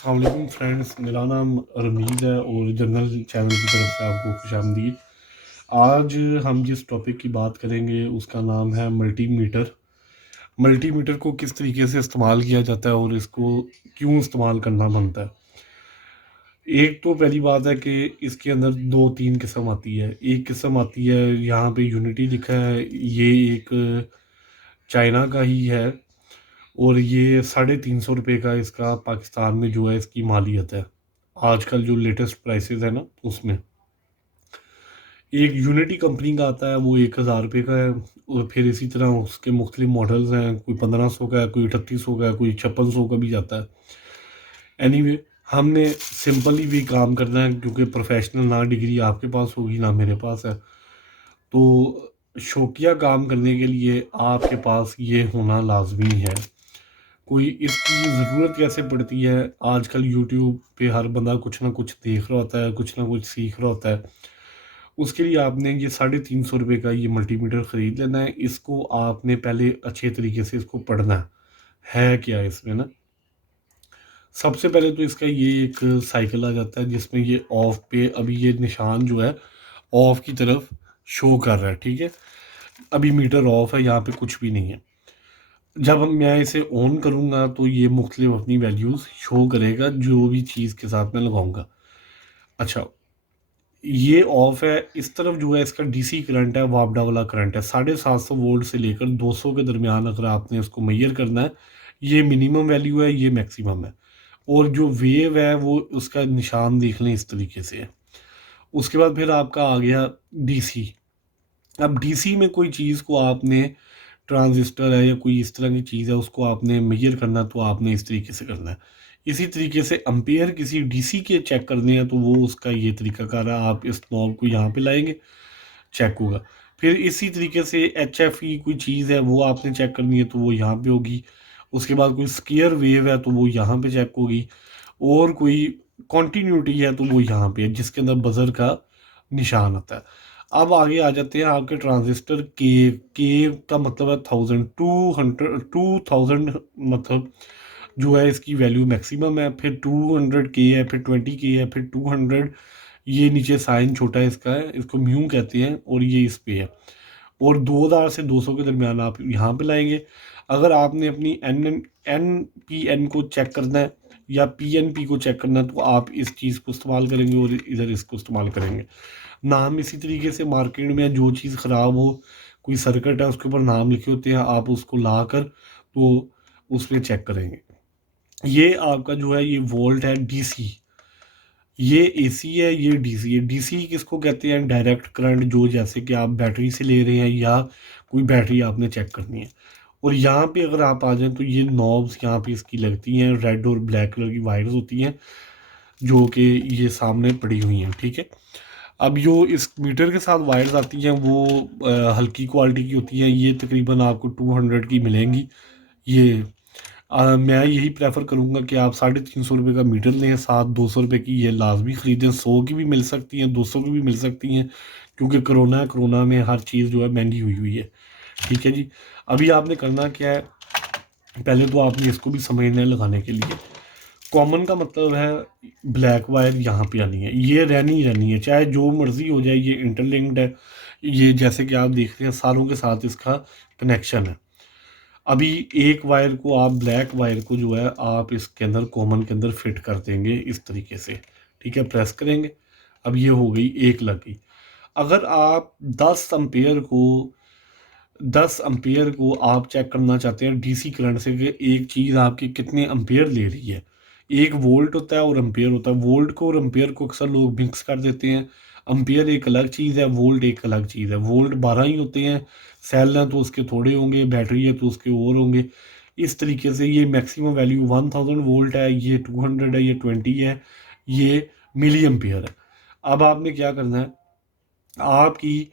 अस्सलाम वालेकुम फ्रेंड्स, मेरा नाम रमीज़ है और जनरल चैनल की तरफ से आपको खुशामदीद। आज हम जिस टॉपिक की बात करेंगे उसका नाम है मल्टीमीटर। मल्टीमीटर को किस तरीके से इस्तेमाल किया जाता है और इसको क्यों इस्तेमाल करना बनता है। एक तो पहली बात है कि इसके अंदर दो तीन किस्म आती है। एक किस्म आती है, यहाँ पे यूनिटी लिखा है, ये एक चाइना का ही है और ये 350 रुपये का इसका पाकिस्तान में जो है इसकी मालियत है। आजकल जो लेटेस्ट प्राइसेस है ना उसमें एक यूनिटी कंपनी का आता है, वो 1000 रुपये का है। और फिर इसी तरह उसके मुख्तलिफ मॉडल्स हैं, कोई 1500 का है, कोई 3800 का है, कोई 5600 का भी जाता है। एनीवे हमने सिंपली भी काम करना है क्योंकि प्रोफेशनल ना डिग्री आपके पास होगी ना मेरे पास है। तो शौकिया काम करने के लिए आपके पास ये होना लाजमी है। कोई इसकी ज़रूरत कैसे पड़ती है, आजकल यूट्यूब पे हर बंदा कुछ ना कुछ देख रहा होता है, कुछ ना कुछ सीख रहा होता है। उसके लिए आपने ये 350 रुपये का ये मल्टीमीटर ख़रीद लेना है। इसको आपने पहले अच्छे तरीके से इसको पढ़ना है क्या इसमें ना। सबसे पहले तो इसका ये एक साइकिल आ जाता है जिसमें ये ऑफ पे अभी ये निशान जो है ऑफ की तरफ शो कर रहा है, ठीक है। अभी मीटर ऑफ है, यहाँ पे कुछ भी नहीं है। जब मैं इसे ऑन करूँगा तो ये मुख्तलिफ अपनी वैल्यूज़ शो करेगा जो भी चीज़ के साथ मैं लगाऊंगा। अच्छा, ये ऑफ है। इस तरफ जो है इसका डीसी करंट है, वापडा वाला करंट है। 750 वोल्ट से लेकर 200 के दरमियान अगर आपने इसको मेजर करना है, ये मिनिमम वैल्यू है, ये मैक्सिमम है। और जो वेव है वो उसका निशान देख लें इस तरीके से है। उसके बाद फिर आपका आ गया डीसी। अब डीसी में कोई चीज़ को आपने, ट्रांजिस्टर है या कोई इस तरह की चीज़ है, उसको आपने मेजर करना तो आपने इस तरीके से करना है। इसी तरीके से एम्पेयर किसी डीसी के चेक करने हैं तो वो उसका ये तरीकाकार है, आप इस नॉब को यहाँ पे लाएंगे, चेक होगा। फिर इसी तरीके से एच एफ ई कोई चीज़ है वो आपने चेक करनी है तो वो यहाँ पे होगी। उसके बाद कोई स्केयर वेव है तो वो यहाँ पे चेक होगी। और कोई कॉन्टीन्यूटी है तो वो यहाँ पे है जिसके अंदर बजर का निशान आता है। अब आगे आ जाते हैं आपके ट्रांजिस्टर के का मतलब है 2000 मतलब जो है इसकी वैल्यू मैक्सिमम है। फिर 200 के है, फिर 20 के है, फिर 200। ये नीचे साइन छोटा है इसका है, इसको म्यू कहते हैं और ये इस पे है। और 2000 से 200 के दरमियान आप यहाँ पे लाएंगे। अगर आपने अपनी एन को चेक करना है या पी को चेक करना है तो आप इस चीज़ को इस्तेमाल करेंगे और इधर इसको इस्तेमाल करेंगे। नाम इसी तरीके से मार्केट में जो चीज़ ख़राब हो, कोई सर्किट है उसके ऊपर नाम लिखे होते हैं, आप उसको ला कर तो उसमें चेक करेंगे। ये आपका जो है ये वोल्ट है डीसी। ये एसी है, ये डीसी है। डीसी किसको कहते हैं? डायरेक्ट करंट, जो जैसे कि आप बैटरी से ले रहे हैं या कोई बैटरी आपने चेक करनी है। और यहाँ पे अगर आप आ जाएं तो ये नॉब्स यहाँ पे इसकी लगती हैं, रेड और ब्लैक कलर की वायर्स होती हैं जो कि ये सामने पड़ी हुई हैं, ठीक है। अब जो इस मीटर के साथ वायर्स आती हैं वो हल्की क्वालिटी की होती हैं। ये तकरीबन आपको 200 की मिलेंगी। ये मैं यही प्रेफर करूँगा कि आप 350 रुपये का मीटर लें, साथ 200 रुपये की ये लाजमी ख़रीदें। 100 की भी मिल सकती हैं, 200 की भी मिल सकती हैं, क्योंकि कोरोना में हर चीज़ जो है महंगी हुई हुई है, ठीक है जी। अभी आपने करना क्या है, पहले तो आपने इसको भी समझना है लगाने के लिए। कॉमन का मतलब है ब्लैक वायर यहाँ पे आनी है, ये रहनी है, चाहे जो मर्ज़ी हो जाए। ये इंटरलिंक्ड है, ये जैसे कि आप देख रहे हैं सारों के साथ इसका कनेक्शन है। अभी एक वायर को आप, ब्लैक वायर को जो है आप इसके अंदर कॉमन के अंदर फिट कर देंगे इस तरीके से, ठीक है। प्रेस करेंगे, अब ये हो गई, एक लग गई। अगर आप 10 एम्पेयर को आप चेक करना चाहते हैं डीसी करंट से कि एक चीज़ आपकी कितने एम्पेयर ले रही है। एक वोल्ट होता है और एम्पेयर होता है। वोल्ट को और एम्पेयर को अक्सर लोग मिक्स कर देते हैं। एम्पेयर एक अलग चीज़ है, वोल्ट एक अलग चीज़ है। वोल्ट 12 ही होते हैं, सेल हैं तो उसके थोड़े होंगे, बैटरी है तो उसके और होंगे। इस तरीके से ये मैक्सिमम वैल्यू 1000 वोल्ट है, ये 200 है, ये 20 है, ये मिली एम्पेयर है। अब आपने क्या करना है, आपकी,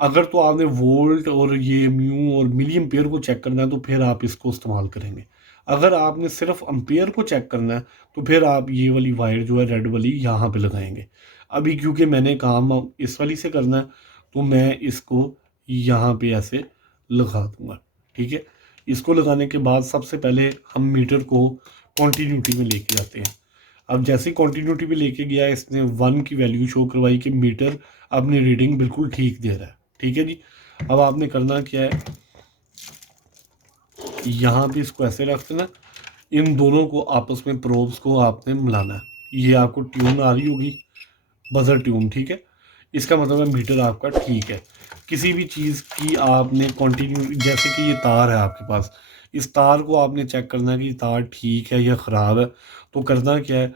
अगर तो आपने वोल्ट और ये म्यू और मिली एम्पेयर को चेक करना है तो फिर आप इसको इस्तेमाल करेंगे। अगर आपने सिर्फ एम्पेयर को चेक करना है तो फिर आप ये वाली वायर जो है रेड वाली यहाँ पे लगाएंगे। अभी क्योंकि मैंने काम इस वाली से करना है तो मैं इसको यहाँ पे ऐसे लगा दूंगा, ठीक है। इसको लगाने के बाद सबसे पहले हम मीटर को कॉन्टीन्यूटी में लेके जाते हैं। अब जैसे कॉन्टीन्यूटी में लेके गया, इसने 1 की वैल्यू शो करवाई कि मीटर अपनी रीडिंग बिल्कुल ठीक दे रहा है। ठीक है जी। अब आपने करना क्या है, यहाँ पे इसको ऐसे रख देना, इन दोनों को आपस में प्रोब्स को आपने मिलाना है। ये आपको ट्यून आ रही होगी, बजर ट्यून, ठीक है। इसका मतलब है मीटर आपका ठीक है। किसी भी चीज़ की आपने कंटिन्यू, जैसे कि ये तार है आपके पास, इस तार को आपने चेक करना है कि तार ठीक है या ख़राब है। तो करना क्या है,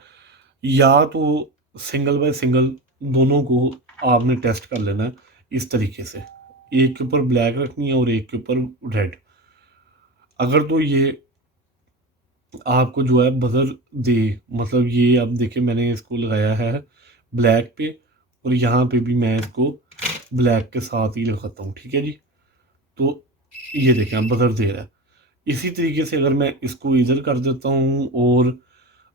या तो सिंगल बाय सिंगल दोनों को आपने टेस्ट कर लेना है इस तरीके से। एक के ऊपर ब्लैक रखनी है और एक के ऊपर रेड। अगर तो ये आपको जो है बजर दे, मतलब ये अब देखिए मैंने इसको लगाया है ब्लैक पे, और यहाँ पे भी मैं इसको ब्लैक के साथ ही लगाता हूँ। ठीक है जी। तो ये देखें अब बजर दे रहा है। इसी तरीके से अगर मैं इसको इधर कर देता हूँ और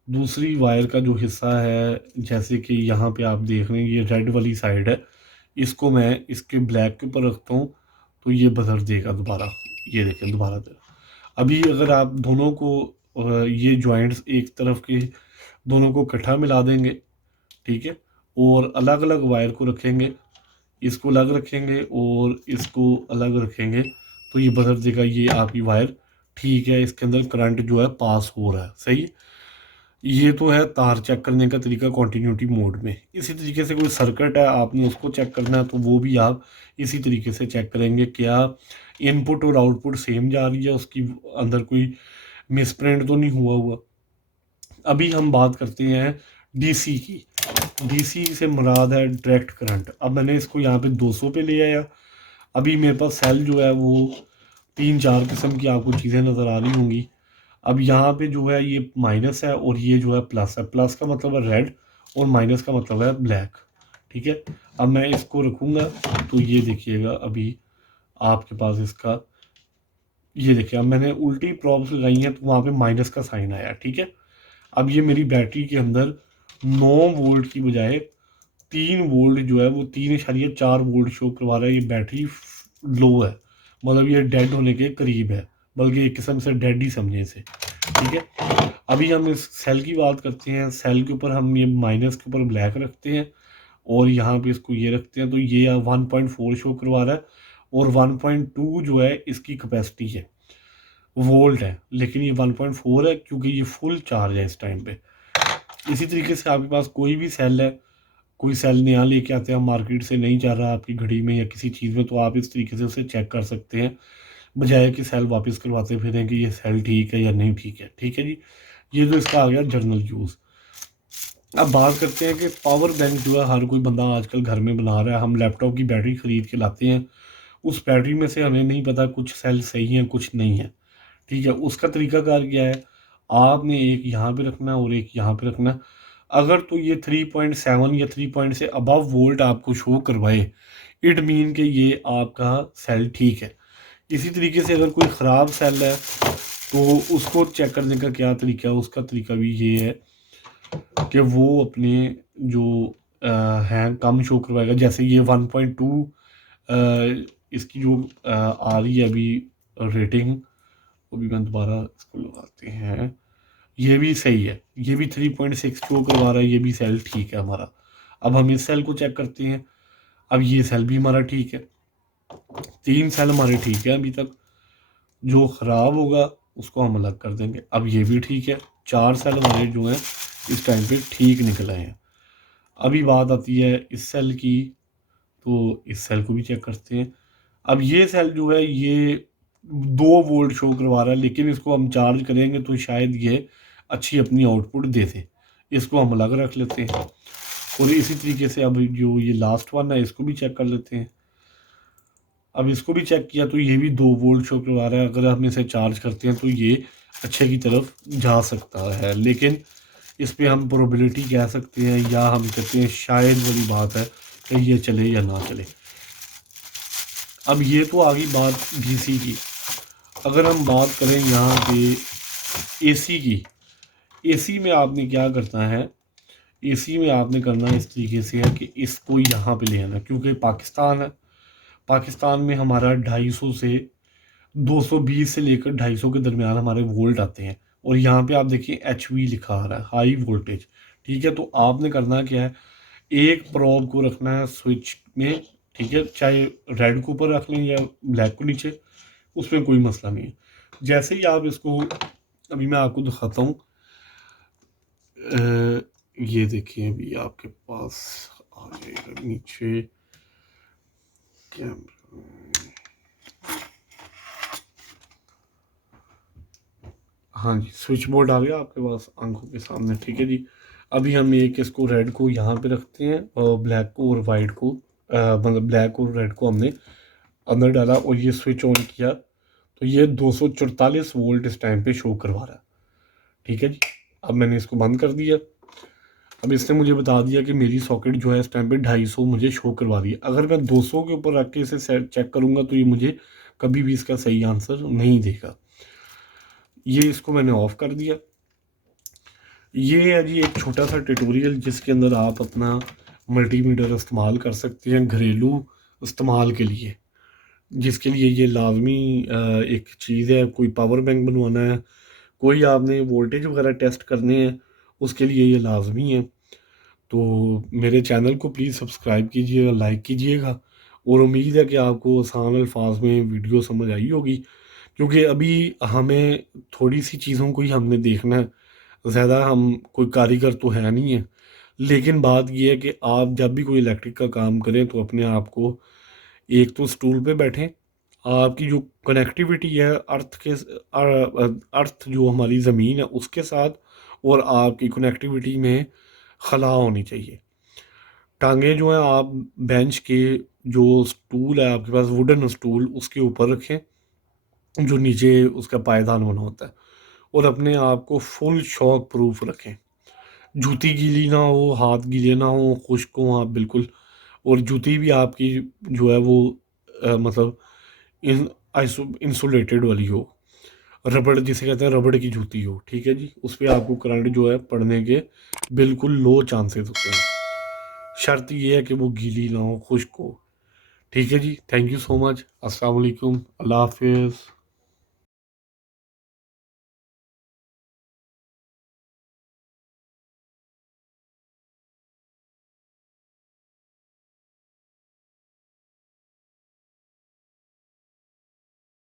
दूसरी वायर का जो हिस्सा है, जैसे कि यहाँ पे आप देख रहे हैं ये रेड वाली साइड है, इसको मैं इसके ब्लैक के ऊपर रखता हूँ, तो ये बजर देगा दोबारा। ये देखें दोबारा दे। अभी अगर आप दोनों को ये जॉइंट्स एक तरफ के दोनों को इकट्ठा मिला देंगे, ठीक है, और अलग अलग वायर को रखेंगे, इसको अलग रखेंगे और इसको अलग रखेंगे, तो ये बदल देगा ये आपकी वायर ठीक है, इसके अंदर करंट जो है पास हो रहा है। सही है। ये तो है तार चेक करने का तरीका कॉन्टीन्यूटी मोड में। इसी तरीके से कोई सर्किट है, आपने उसको चेक करना है, तो वो भी आप इसी तरीके से चेक करेंगे क्या इनपुट और आउटपुट सेम जा रही है, उसकी अंदर कोई मिसप्रिंट तो नहीं हुआ। अभी हम बात करते हैं डीसी की। डीसी से मुराद है डायरेक्ट करंट। अब मैंने इसको यहाँ पे 200 पे ले आया। अभी मेरे पास सेल जो है वो 3-4 किस्म की आपको चीज़ें नज़र आ रही होंगी। अब यहाँ पे जो है ये माइनस है और ये जो है प्लस है। प्लस का मतलब है रेड और माइनस का मतलब है ब्लैक। ठीक है। अब मैं इसको रखूँगा तो ये देखिएगा अभी आपके पास इसका, ये देखिए अब मैंने उल्टी प्रॉब्स लगाई हैं तो वहाँ पे माइनस का साइन आया। ठीक है। अब ये मेरी बैटरी के अंदर 9 वोल्ट की बजाय 3 वोल्ट जो है वो 3.4 वोल्ट शो करवा रहा है। ये बैटरी लो है, मतलब ये डेड होने के करीब है, बल्कि एक किस्म से डेड ही समझे इसे। ठीक है। अभी हम इस सेल की बात करते हैं। सेल के ऊपर हम ये माइनस के ऊपर ब्लैक रखते हैं और यहाँ पे इसको ये रखते हैं, तो ये 1.4 शो करवा रहा है और 1.2 जो है इसकी कैपेसिटी है, वोल्ट है, लेकिन ये 1.4 है क्योंकि ये फुल चार्ज है इस टाइम पे। इसी तरीके से आपके पास कोई भी सेल है, कोई सेल नया लेके आते हैं मार्केट से, नहीं जा रहा आपकी घड़ी में या किसी चीज़ में, तो आप इस तरीके से उसे चेक कर सकते हैं, बजाय कि सेल वापस करवाते फिरें कि ये सेल ठीक है या नहीं ठीक है। ठीक है जी। ये तो इसका आ गया जनरल यूज़। अब बात करते हैं कि पावर बैंक जो है हर कोई बंदा आजकल घर में बना रहा है। हम लैपटॉप की बैटरी ख़रीद के लाते हैं, उस बैटरी में से हमें नहीं पता कुछ सेल सही हैं कुछ नहीं है। ठीक है। उसका तरीकाकार क्या है, आपने एक यहाँ पे रखना है और एक यहाँ पे रखना है। अगर तो ये 3.7 या 3 से अबव वोल्ट आपको शो करवाए, इट मीन कि ये आपका सेल ठीक है। इसी तरीके से अगर कोई ख़राब सेल है तो उसको चेक करने का क्या तरीका है, उसका तरीका भी ये है कि वो अपने जो हैं कम शो करवाएगा। जैसे ये 1.2 इसकी जो आ रही है अभी रेटिंग, अभी मैं दोबारा इसको लगाते हैं, ये भी सही है, ये भी 3.6 शो करवा रहा है, ये भी सेल ठीक है हमारा। अब हम इस सेल को चेक करते हैं। अब ये सेल भी हमारा ठीक है, 3 सेल हमारे ठीक है अभी तक। जो ख़राब होगा उसको हम अलग कर देंगे। अब ये भी ठीक है, 4 सेल हमारे जो हैं इस टाइम पे ठीक निकल आए हैं। अभी बात आती है इस सेल की, तो इस सेल को भी चेक करते हैं। अब ये सेल जो है ये 2 वोल्ट शो करवा रहा है, लेकिन इसको हम चार्ज करेंगे तो शायद ये अच्छी अपनी आउटपुट दे दे। इसको हम अलग रख लेते हैं और इसी तरीके से अब जो ये लास्ट वन है इसको भी चेक कर लेते हैं। अब इसको भी चेक किया तो ये भी 2 वोल्ट शो करवा रहा है। अगर हम इसे चार्ज करते हैं तो ये अच्छे की तरफ जा सकता है, लेकिन इस पे हम प्रोबेबिलिटी कह सकते हैं या हम कहते हैं शायद वाली बात है कि ये चले या ना चले। अब ये तो आ गई बात डीसी की। अगर हम बात करें यहाँ पे एसी की, एसी में आपने क्या करना है, एसी में आपने करना इस तरीके से है कि इसको यहाँ पे ले आना, क्योंकि पाकिस्तान है, पाकिस्तान में हमारा 250 से 220 से लेकर 250 के दरमियान हमारे वोल्ट आते हैं और यहाँ पे आप देखिए HV लिखा आ रहा है, हाई वोल्टेज। ठीक है, तो आपने करना क्या है, एक प्रोब को रखना है स्विच में, ठीक है, चाहे रेड को ऊपर रख लें या ब्लैक को नीचे, उसमें कोई मसला नहीं है। जैसे ही आप इसको, अभी मैं आपको दिखाता हूँ, ये देखिए अभी आपके पास आ जाएगा नीचे कैमरा। हाँ जी, स्विच बोर्ड आ गया आपके पास आंखों के सामने। ठीक है जी, अभी हम एक इसको रेड को यहाँ पे रखते हैं और ब्लैक को और वाइट को, मतलब ब्लैक और रेड को हमने अंदर डाला और ये स्विच ऑन किया, तो ये 244 वोल्ट इस टाइम पे शो करवा रहा है। ठीक है जी, अब मैंने इसको बंद कर दिया। अब इसने मुझे बता दिया कि मेरी सॉकेट जो है इस टाइम पे 250 मुझे शो करवा रही है। अगर मैं 200 के ऊपर रख के इसे चेक करूँगा तो ये मुझे कभी भी इसका सही आंसर नहीं देगा। ये इसको मैंने ऑफ कर दिया। ये है जी एक छोटा सा ट्यूटोरियल जिसके अंदर आप अपना मल्टीमीटर इस्तेमाल कर सकते हैं घरेलू इस्तेमाल के लिए, जिसके लिए ये लाजमी एक चीज़ है। कोई पावर बैंक बनवाना है, कोई आपने वोल्टेज वगैरह टेस्ट करने हैं, उसके लिए ये लाजमी है। तो मेरे चैनल को प्लीज़ सब्सक्राइब कीजिएगा, लाइक कीजिएगा, और उम्मीद है कि आपको आसान अल्फाज में वीडियो समझ आई होगी, क्योंकि अभी हमें थोड़ी सी चीज़ों को ही हमने देखना है, ज़्यादा हम कोई कारीगर तो है नहीं है। लेकिन बात यह है कि आप जब भी कोई इलेक्ट्रिक का काम करें तो अपने आप को, एक तो स्टूल पे बैठें, आपकी जो कनेक्टिविटी है अर्थ जो हमारी ज़मीन है उसके साथ, और आपकी कनेक्टिविटी में खला होनी चाहिए। टांगें जो हैं आप बेंच के, जो स्टूल है आपके पास वुडन स्टूल, उसके ऊपर रखें जो नीचे उसका पायदान बना होता है, और अपने आप को फुल शॉक प्रूफ रखें। जूती गीली ना हो, हाथ गीले ना हो, खुश्क हो आप बिल्कुल, और जूती भी आपकी जो है वो मतलब इन इंसुलेटेड वाली हो, रबड़ जिसे कहते हैं, रबड़ की जूती हो। ठीक है जी, उस पर आपको करंट जो है पड़ने के बिल्कुल लो चांसेस होते हैं। शर्त ये है कि वो गीली ना हो, खुश्क हो। ठीक है जी, थैंक यू सो मच, अस्सलाम वालेकुम, अल्लाह हाफिज़।